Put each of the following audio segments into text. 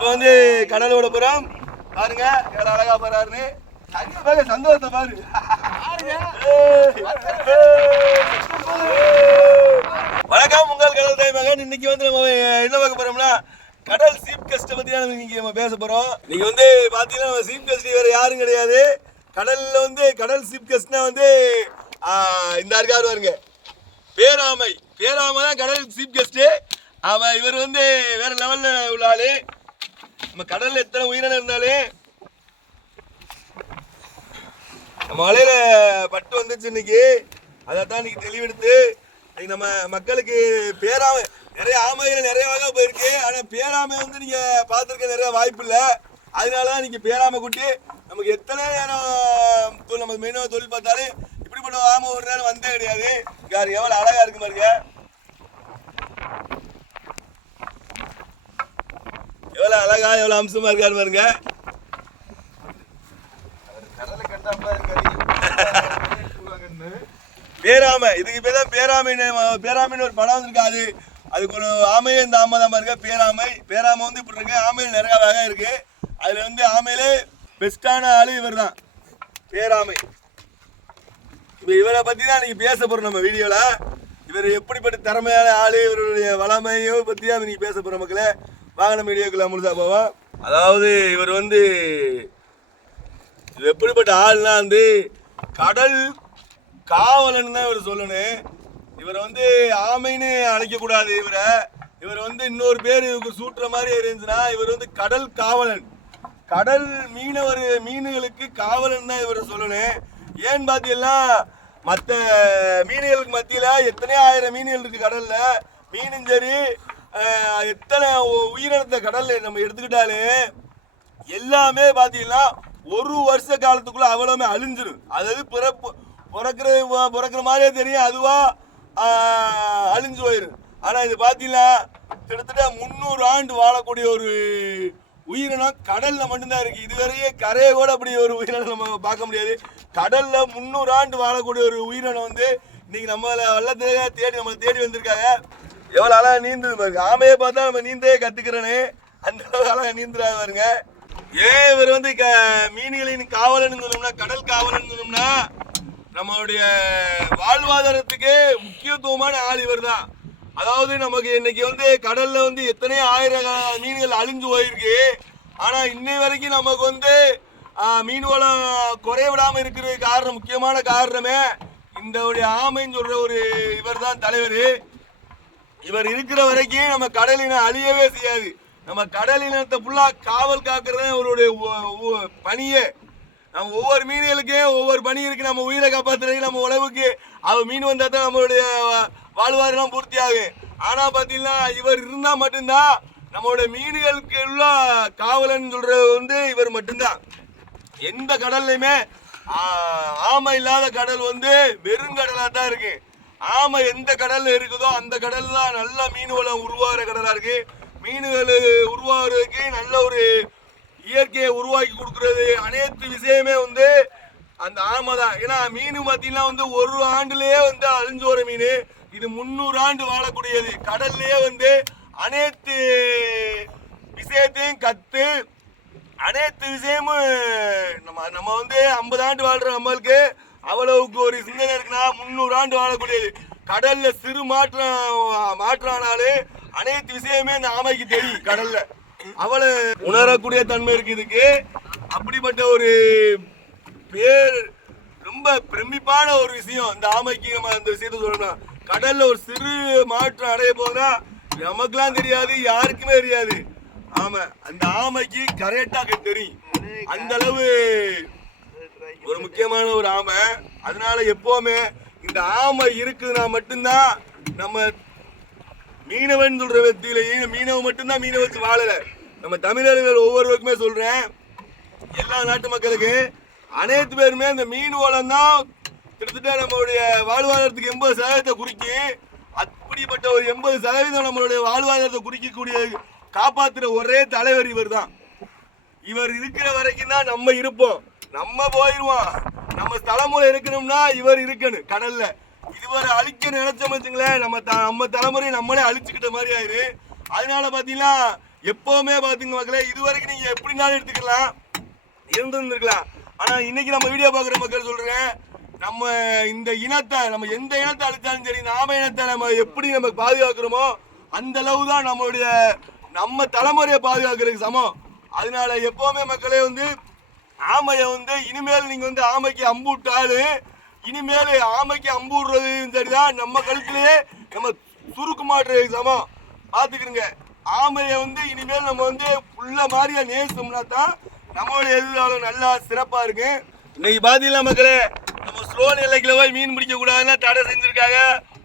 இப்போ வந்து கடலோட புறம் பாருங்க எவ்வளவு அழகா போறாருன்னு. அங்க பாருங்க சந்தோஷத்தை பாரு. வணக்கம் உங்கள் கடல் தாய் மகன். இன்னைக்கு வந்து நம்ம என்ன பார்க்க போறோம்னா கடல் சீப் கெஸ்ட்டை பத்தி தான் இன்னைக்கு நம்ம பேச போறோம். நீங்க வந்து பாத்தீங்கன்னா நம்ம சீப் கெஸ்ட் வேற யாரும் கிடையாது. கடல்ல வந்து கடல் சீப் கெஸ்ட்னா வந்து இந்த இருக்காரு பாருங்க. பேராமை. பேராமை தான் கடல் சீப் கெஸ்ட் அவன் இவர் வந்து வேற லெவல்ல உள்ள ஆளு. நம்ம கடல்ல எத்தனை உயிரினம் இருந்தாலும் நம்ம வலையில பட்டு வந்துச்சு இன்னைக்கு. அதை தான் இன்னைக்கு தெளிவெடுத்து இன்னைக்கு நம்ம மக்களுக்கு பேராமை நிறைய ஆமைகள் நிறைய வகை போயிருக்கு. ஆனா பேராமை வந்து நீங்க பார்த்துருக்க நிறைய வாய்ப்பு இல்லை. அதனால தான் இன்னைக்கு பேராமை குட்டி நமக்கு எத்தனை நேரம் தொழில் நம்ம மெயினாக தொழில் பார்த்தாலும் இப்படிப்பட்ட ஆமை ஒரு நேரம் வந்தே கிடையாது. யார் எவ்வளோ அழகா இருக்கு பாருங்க. எவ்வளோ அழகா எவ்வளோ அம்சமா இருக்காரு பாருங்க. பேராமை இதுக்கு பேர் தான் பேராமைன்னு பேராமைன்னு ஒரு படம் வந்துருக்காது அதுக்கு ஒரு ஆமையே இந்த ஆமை தான் பாருங்க பேராமை. பேராமை வந்து இப்படி இருக்கு ஆமையில் நிறைய வகை இருக்கு. அதுல வந்து ஆமையிலே பெஸ்டான ஆளு இவர் தான். பேராமை. இப்போ இவரை பத்தி தான் இன்னைக்கு பேச போறோம் நம்ம வீடியோல. இவர் எப்படிப்பட்ட திறமையான ஆளு இவருடைய வளமையும் பத்தி தான் இன்னைக்கு பேச போகிற மக்களே. வாங்க நம்ம வீடியோக்குள்ள முழுசா போவோம் அதாவது இவர் வந்து இது எப்படிப்பட்ட ஆள்னா வந்து கடல் காவலன் தான் இவர் சொல்லணும். இவரை வந்து ஆமைன்னு அழைக்கக்கூடாது இவரை. இவர் வந்து இன்னொரு பேர் இவருக்கு சூட்டுற மாதிரி இருந்துச்சுன்னா இவர் வந்து கடல் காவலன். கடல் மீனவர் மீன்களுக்கு காவலன் தான் இவர் சொல்லணும். ஏன்னு பார்த்தீங்கன்னா மற்ற மீன்களுக்கு மத்தியில் எத்தனையோ ஆயிரம் மீன்கள் இருக்குது கடலில். மீனும் சரி எத்தனை உ- உயிரினத்தை நம்ம எடுத்துக்கிட்டாலே எல்லாமே பார்த்தீங்கன்னா ஒரு வருஷ காலத்துக்குள்ள அவ்வளவுமே அழிஞ்சிரும். அதாவது பிறப்பு பிறக்கிற பிறக்கிற மாதிரியே தெரியும் அதுவா அழிஞ்சு போயிடும் ஆனால் இது பார்த்தீங்கன்னா கிட்டத்தட்ட முந்நூறு ஆண்டு வாழக்கூடிய ஒரு உயிரினம் கடலில் மட்டும்தான் இருக்குது இதுவரையே கரையை கூட அப்படி ஒரு உயிரினம் நம்ம பார்க்க முடியாது. கடலில் முந்நூறு ஆண்டு வாழக்கூடிய ஒரு உயிரினம் வந்து இன்னைக்கு நம்மளை வெள்ளத்துல தேடி நம்ம தேடி வந்திருக்காங்க. எவ்வளவு அழகா நீந்துது பாருங்க. ஆமையை பார்த்தா நம்ம நீந்தே கத்துக்கிறேன்னு அந்த அளவுக்கு அழகா நீந்துறாங்க பாருங்க. ஏன் இவர் வந்து க மீன்களின் காவலன் சொன்னோம்னா கடல் காவலன் சொன்னோம்னா நம்மளுடைய வாழ்வாதாரத்துக்கு முக்கியத்துவமான ஆள் இவர் தான். அதாவது நமக்கு இன்னைக்கு வந்து கடல்ல வந்து எத்தனையோ ஆயிரம் மீன்கள் அழிஞ்சு போயிருக்கு. ஆனா இன்னை வரைக்கும் நமக்கு வந்து மீன் வளம் குறைய விடாம காரணம் முக்கியமான காரணமே இந்த ஆமைன்னு சொல்ற ஒரு இவர் தான் தலைவர். இவர் இருக்கிற வரைக்கும் நம்ம கடலினம் அழியவே செய்யாது. நம்ம கடலினத்தை ஃபுல்லாக காவல் காக்கிறது இவருடைய பணியே. நம்ம ஒவ்வொரு மீன்களுக்கும் ஒவ்வொரு பணி இருக்கு நம்ம உயிரை காப்பாத்துறதுக்கு நம்ம உழவுக்கு அவர் மீன் வந்தால் தான் நம்மளுடைய வாழ்வாரெல்லாம் பூர்த்தி ஆகும் ஆனால் பார்த்தீங்கன்னா இவர் இருந்தால் மட்டும்தான் நம்மளுடைய மீன்களுக்கு உள்ள காவலன் சொல்கிறது வந்து இவர் மட்டும்தான். எந்த கடல்லையுமே ஆமை இல்லாத கடல் வந்து வெறும் கடலாக தான் இருக்குது ஆமை எந்த கடல்ல இருக்குதோ அந்த கடல் தான் நல்ல மீன் வளம் உருவாகிற கடலா இருக்கு. மீன்கள் உருவாகிறதுக்கு நல்ல ஒரு இயற்கையை உருவாக்கி கொடுக்கறது. அனைத்து விஷயமே வந்து அந்த ஆமை தான். ஏன்னா மீன் பார்த்தீங்கன்னா வந்து ஒரு ஆண்டுலேயே வந்து அழிஞ்சு வர மீன். இது முந்நூறு ஆண்டு வாழக்கூடியது. கடல்லையே வந்து அனைத்து விஷயத்தையும் கற்று அனைத்து விஷயமும் நம்ம நம்ம வந்து ஐம்பது ஆண்டு வாழ்கிற நம்மளுக்கு அவ்வளவுக்கு ஒரு சிந்தனை இருக்குன்னா முந்நூறு ஆண்டு வாழக்கூடியது. கடல்ல சிறு மாற்றம் மாற்றானாலே அனைத்து விஷயமே இந்த ஆமைக்கு தெரியும் கடல்ல. அவ்வளவு உணரக்கூடிய தன்மை இருக்கு இதுக்கு. அப்படிப்பட்ட ஒரு பேர் ரொம்ப பிரமிப்பான ஒரு விஷயம் இந்த ஆமைக்கு நம்ம அந்த விஷயத்த சொல்லணும் கடல்ல ஒரு சிறு மாற்றம் அடைய போதுன்னா நமக்குலாம் தெரியாது யாருக்குமே தெரியாது. ஆமா அந்த ஆமைக்கு கரெக்டா தெரியும். அந்த அளவு ஒரு முக்கியமான ஒரு ஆமை. அதனால எப்பவுமே இந்த ஆமை இருக்குதுன்னா மட்டும்தான் நம்ம மீனவன் சொல்ற வெத்தியிலையும் மீனவன் மட்டும்தான் மீனை வச்சு வாழல. நம்ம தமிழர்கள் ஒவ்வொருவருக்குமே சொல்றேன். எல்லா நாட்டு மக்களுக்கு அனைத்து பேருமே இந்த மீன் வளம் தான் கிட்டத்தட்ட நம்மளுடைய வாழ்வாதாரத்துக்கு எண்பது சதவீதத்தை குறிக்கி அப்படிப்பட்ட ஒரு எண்பது சதவீதம் நம்மளுடைய வாழ்வாதாரத்தை குறிக்கக்கூடிய காப்பாத்துற ஒரே தலைவர் இவர் தான் இவர் இருக்கிற வரைக்கும் தான் நம்ம இருப்போம். நம்ம போயிருவோம். நம்ம தலைமுறை இருக்கணும்னா இவர் இருக்கணும் கடல்ல. இதுவரை அழிக்க நினைச்சோம் வச்சுங்களேன் நம்ம த நம்ம தலைமுறை நம்மளே அழிச்சுக்கிட்ட மாதிரி ஆயிரு. அதனால பாத்தீங்கன்னா எப்பவுமே பாத்தீங்க மக்களே இது வரைக்கும் நீங்க எப்படினாலும் எடுத்துக்கலாம். இருந்திருந்திருக்கலாம். ஆனா இன்னைக்கு நம்ம வீடியோ பார்க்குற மக்கள் சொல்றேன் நம்ம இந்த இனத்தை நம்ம எந்த இனத்தை அழிச்சாலும் சரி நாம இனத்தை நம்ம எப்படி நம்ம பாதுகாக்கிறோமோ அந்த அளவு தான் நம்மளுடைய நம்ம தலைமுறையை பாதுகாக்கிறதுக்கு சமம். அதனால எப்பவுமே மக்களே வந்து ஆமையை வந்து இனிமேல் நீங்க வந்து ஆமைக்கு அம்பு விட்டாலும் இனிமேல் ஆமைக்கு அம்பு விடுறதும் சரிதான். நம்ம கழுத்துலயே நம்ம சுருக்கு மாட்டுறதுக்கு சமம் பார்த்துக்கிறங்க ஆமையை வந்து இனிமேல் நம்ம வந்து புள்ள மாதிரியா நேசம்னா தான் நம்மளோட எதிர்காலம் நல்லா சிறப்பா இருக்கு. இன்னைக்கு பாத்தீங்களா மக்களே? நம்ம ஸ்லோ நிலைக்குள்ள போய் மீன் பிடிக்க கூடாதுன்னா தடை செஞ்சிருக்காங்க.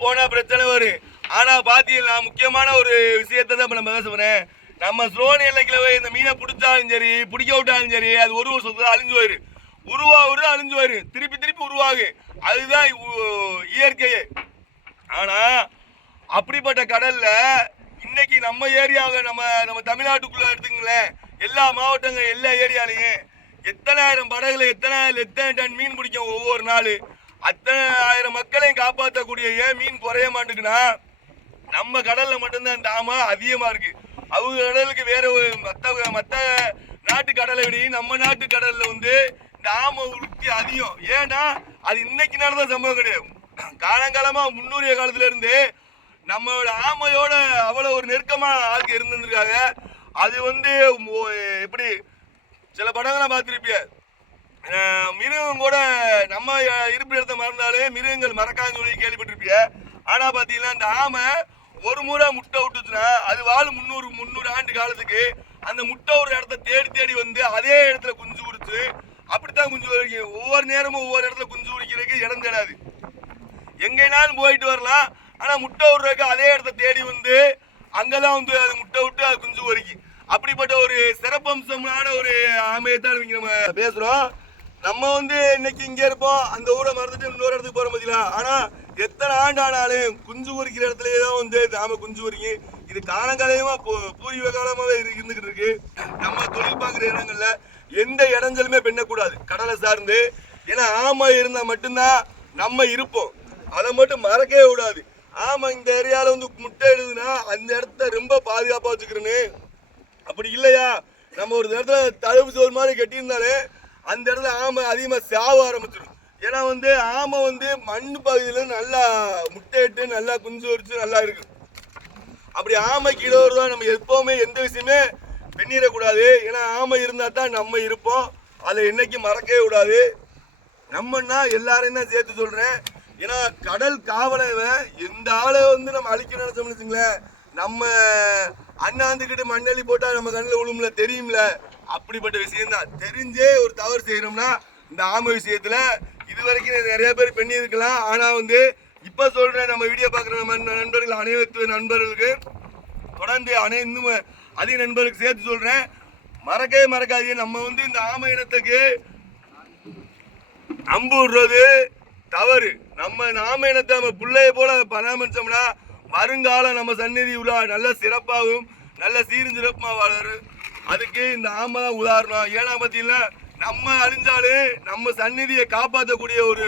போனா பிரச்சனை வரும். ஆனா பாத்தீங்களா முக்கியமான ஒரு விஷயத்தை தான் இப்ப நம்ம பேச போறேன். நம்ம ஸ்லோ நிலைக்குள்ள போய் இந்த மீனை பிடிச்சாலும் சரி பிடிக்க விட்டாலும் சரி அது ஒரு வருஷத்துல அழிஞ்சு போயிரு உருவாகுது அழிஞ்சு போயிரு திருப்பி திருப்பி உருவாகு. அதுதான் இயற்கையே. ஆனால் அப்படிப்பட்ட கடலில் இன்னைக்கு நம்ம ஏரியாவில் நம்ம நம்ம தமிழ்நாட்டுக்குள்ளே எடுத்துங்களேன் எல்லா மாவட்டங்கள் எல்லா ஏரியாலையும் எத்தனாயிரம் படகுல எத்தனாயிரம் எத்தனை டன் மீன் பிடிக்கும் ஒவ்வொரு நாள். அத்தனை ஆயிரம் மக்களையும் காப்பாற்றக்கூடிய ஏன் மீன் குறைய மாட்டேங்குன்னா நம்ம கடலில் மட்டும்தான் இந்த அதிகமாக இருக்குது அவங்க கடலுக்கு வேற ஒரு மற்ற நாட்டு கடலை விட நம்ம நாட்டு கடல்ல வந்து இந்த ஆமை உற்பத்தி அதிகம். ஏன்னா அது இன்னைக்கு நடந்த சம்பவம் கிடையாது. காலங்காலமா முன்னூறிய காலத்துல இருந்து நம்மளோட ஆமையோட அவ்வளவு ஒரு நெருக்கமான ஆளுக்கு இருந்திருக்காங்க. அது வந்து எப்படி சில படங்களை பார்த்துருப்பிய மிருகம் கூட நம்ம இருப்பிடத்தை மறந்தாலே மிருகங்கள் மறக்காதுன்னு சொல்லி கேள்விப்பட்டிருப்பிய ஆனா பார்த்தீங்கன்னா இந்த ஆமை ஒரு முறை முட்டை விட்டுச்சுன்னா அது வாழும் முந்நூறு முந்நூறு ஆண்டு காலத்துக்கு அந்த முட்டை ஒரு இடத்த தேடி தேடி வந்து அதே இடத்துல குஞ்சு உரிச்சு அப்படித்தான் குஞ்சு உரிக்கும் ஒவ்வொரு நேரமும் ஒவ்வொரு இடத்துல குஞ்சு உரிக்கிறதுக்கு இடம் தேடாது. எங்கேனாலும் போயிட்டு வரலாம். ஆனால் முட்டை விடுறதுக்கு அதே இடத்த தேடி வந்து அங்கதான் வந்து அது முட்டை விட்டு அது குஞ்சு பொறிக்கும் அப்படிப்பட்ட ஒரு சிறப்பம்சமான ஒரு ஆமையை தான் இங்க நம்ம பேசுகிறோம் நம்ம வந்து இன்னைக்கு இங்கே இருப்போம். அந்த ஊரை மறந்துட்டு இன்னொரு இடத்துக்கு போகிற மாதிரி ஆனால் எத்தனை ஆண்டு ஆனாலும் குஞ்சு பொறிக்கிற இடத்துலயே தான் வந்து நாம குஞ்சு பொறிக்கும் இது காலங்காலமா பூ- பூர்வீக காலமாவே இருந்துகிட்டு இருக்கு. நம்ம தொழில் பார்க்குற இடங்கள்ல எந்த இடங்களுமே பெண்ணக்கூடாது கடலை சார்ந்து. ஏன்னா ஆமை இருந்தா மட்டும்தான் நம்ம இருப்போம். அதை மட்டும் மறக்கவே கூடாது. ஆமா இந்த ஏரியால வந்து முட்டை இடுதுன்னா அந்த இடத்த ரொம்ப பாதுகாப்பா வச்சுக்கிறேன்னு. அப்படி இல்லையா? நம்ம ஒரு இடத்துல தடுப்பு சோறு மாதிரி கட்டியிருந்தாலே அந்த இடத்துல ஆமை அதிகமாக சாவ ஆரம்பிச்சிடும் ஏன்னா வந்து ஆமை வந்து மண் பகுதியில் நல்லா முட்டையிட்டு நல்லா குஞ்சு வரிச்சு நல்லா இருக்கு. அப்படி ஆமை கீழே தான் நம்ம எப்போவுமே எந்த விஷயமே பெண்ணிடக்கூடாது ஏன்னா ஆமை இருந்தால் தான் நம்ம இருப்போம். அதை என்னைக்கு மறக்கவே கூடாது. நம்மன்னா எல்லாரையும் தான் சேர்த்து சொல்கிறேன் ஏன்னா கடல் காவலவன் எந்த ஆளை வந்து நம்ம அழிக்க நினைச்சோம்னு வச்சுங்களேன். நம்ம அண்ணாந்துக்கிட்டு மண்ணெளி போட்டால் நம்ம கண்ணில் விழும்ல தெரியும்ல? அப்படிப்பட்ட விஷயம்தான். தெரிஞ்சே ஒரு தவறு செய்கிறோம்னா இந்த ஆமை விஷயத்தில் இது வரைக்கும் நிறைய பேர் பண்ணியிருக்கலாம். இருக்கலாம் வந்து இப்போ சொல்கிறேன் நம்ம வீடியோ பார்க்குற நம்ம நண்பர்கள் அனைத்து நண்பர்களுக்கு தொடர்ந்து அனை இன்னும் அதிக நண்பர்களுக்கு சேர்த்து சொல்கிறேன் மறக்கவே மறக்காதீங்க. நம்ம வந்து இந்த ஆமை இனத்துக்கு அம்பு விடுறது தவறு. நம்ம நாம இனத்தை நம்ம பிள்ளைய போல பராமரிச்சோம்னா வருங்காலம் நம்ம சந்நிதி உள்ள நல்ல சிறப்பாகவும் நல்ல சீரும் சிறப்பாக வளரும் அதுக்கு இந்த ஆமை தான் உதாரணம். ஏன்னா பார்த்தீங்கன்னா நம்ம அழிஞ்சாலே நம்ம சந்நிதியை காப்பாற்றக்கூடிய ஒரு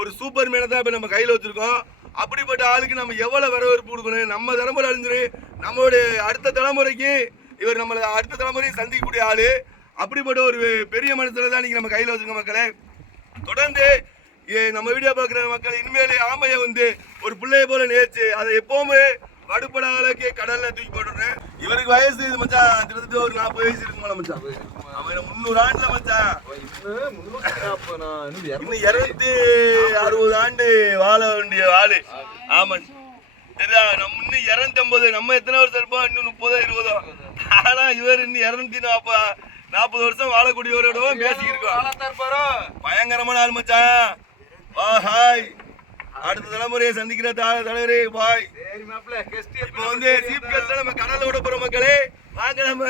ஒரு சூப்பர் மேனை தான் இப்போ நம்ம கையில் வச்சுருக்கோம். அப்படிப்பட்ட ஆளுக்கு நம்ம எவ்வளோ வரவேற்பு கொடுக்கணும்? நம்ம தலைமுறை அழிஞ்சிரு நம்மளுடைய அடுத்த தலைமுறைக்கு இவர் நம்மளை அடுத்த தலைமுறையும் சந்திக்கக்கூடிய ஆள். அப்படிப்பட்ட ஒரு பெரிய மனுஷனை தான் இன்றைக்கி நம்ம கையில் வச்சிருக்கோம் மக்களே. தொடர்ந்து ஏ, நம்ம வீடியோ பார்க்குற மக்கள் இனிமேல் ஆமையை வந்து ஒரு பிள்ளையை போல நேர்ச்சு அதை எப்போவுமே வடுப்பட அளவுக்கு கடல்ல தூக்கி போட்டுறேன் இவருக்கு வயசு இது மச்சான் கிட்டத்தட்ட ஒரு நாற்பது வயசு இருக்குமா மச்சான் அவன் முந்நூறு ஆண்டுல மச்சான் இன்னும் இருநூத்தி அறுபது ஆண்டு வாழ வேண்டிய ஆளு. ஆமா சரியா நம்ம இன்னும் இருநூத்தி ஐம்பது நம்ம எத்தனை வருஷம் இருப்போம்? இன்னும் முப்பதோ இருபதோ? ஆனா இவர் இன்னும் இருநூத்தி நாப்ப நாற்பது வருஷம் வாழக்கூடியவரோட பேசிக்கிருக்கோம் பயங்கரமான ஆள் மச்சான் வா ஹாய் அடுத்த தலைமுறையை சந்திக்கிற தலைவரே பாய். இப்போ வந்து சீப் கெஸ்ட் நம்ம கடல்ல விட போற மக்களே. வாங்க நம்ம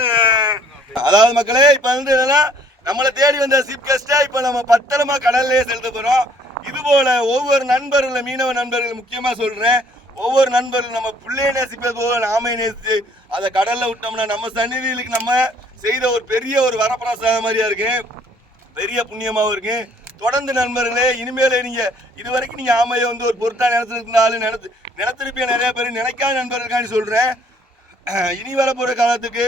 அதாவது மக்களே இப்போ வந்து என்னன்னா நம்மளை தேடி வந்த சீப் கெஸ்டா இப்போ நம்ம பத்திரமா கடல்லே செலுத்த போறோம். இது போல ஒவ்வொரு நண்பர்கள் மீனவ நண்பர்கள் முக்கியமா சொல்றேன். ஒவ்வொரு நண்பர்கள் நம்ம பிள்ளைய நேசிப்பது போல நாம நேசிச்சு அதை கடல்ல விட்டோம்னா நம்ம சந்நிதிகளுக்கு நம்ம செய்த ஒரு பெரிய ஒரு வரப்பிரசாதம் மாதிரியா இருக்கு. பெரிய புண்ணியமாவும் இருக்கு. தொடர்ந்து நண்பர்களே இனிமேல நீங்க இது வரைக்கும் நீங்க ஆமையை வந்து ஒரு பொருட்டா நினைச்சிருந்தாலும் நினைத்து நினைத்திருப்பிய நிறைய பேர். நினைக்காத நண்பர்களுக்காண்டி சொல்றேன். இனி வரப்போற காலத்துக்கு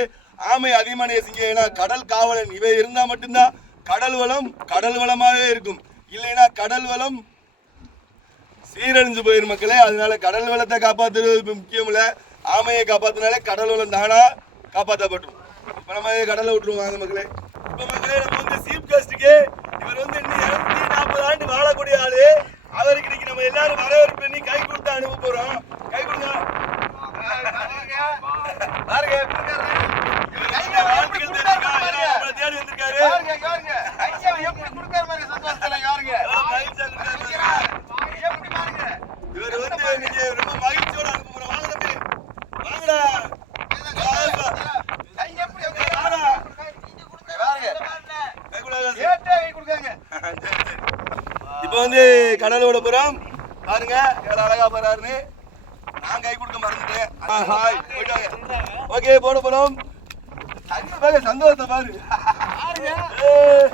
ஆமை அதிகமாக நேசிங்க ஏன்னா கடல் காவலன். இவை இருந்தா மட்டும்தான் கடல் வளம் கடல் வளமாவே இருக்கும். இல்லைன்னா கடல் வளம் சீரழிஞ்சு போயிரும் மக்களே. அதனால கடல் வளத்தை காப்பாத்துறது இப்ப முக்கியம் இல்ல. ஆமையை காப்பாத்தினாலே கடல் வளம் தானா காப்பாற்றப்பட்டுரும் இப்ப நம்ம கடலை விட்டுருவோம் மக்களே. இப்ப மக்களே நம்ம வந்து சீப் கெஸ்ட்டுக்கு இவர் வந்து இன்னும் இருநூத்தி நாற்பது ஆண்டு வாழக்கூடிய ஆளு. அவருக்கு இன்னைக்கு நம்ம எல்லாரும் வரவேற்பு பண்ணி கை கொடுத்து அனுப்ப போறோம். கை கொடுங்க. பாருங்க. வாழ்த்துக்கள் நம்மளை தேடி வந்திருக்காரு பாருங்க, பாருங்க. ஐயா, எப்படி கொடுக்காரு பாருங்க சந்தோஷத்துல, பாருங்க. எவ்வளவு மகிழ்ச்சியா இருக்காரு பாருங்க. எப்படி பாருங்க? இவர் வந்து இன்னைக்கு ரொம்ப மகிழ்ச்சியோட அனுப்ப போறோம் வாங்க தம்பி வாங்கடா வாங்கப்பா. கை எப்படி, எப்படி? வாடா. பாருங்க. கை கொடுங்க. கேட்டே கை கொடுக்காங்க. சரி, சரி. இப்ப வந்து புறம் பாருங்க எவ்வளவு அழகா போறாருன்னு. நான் கை கொடுக்க மறந்துட்டேன். ஹாய் போயிட்டு. ஓகே போட போறோம் தண்ணி பாரு சந்தோஷத்தை பாரு. ஏய்,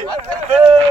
ஏய்,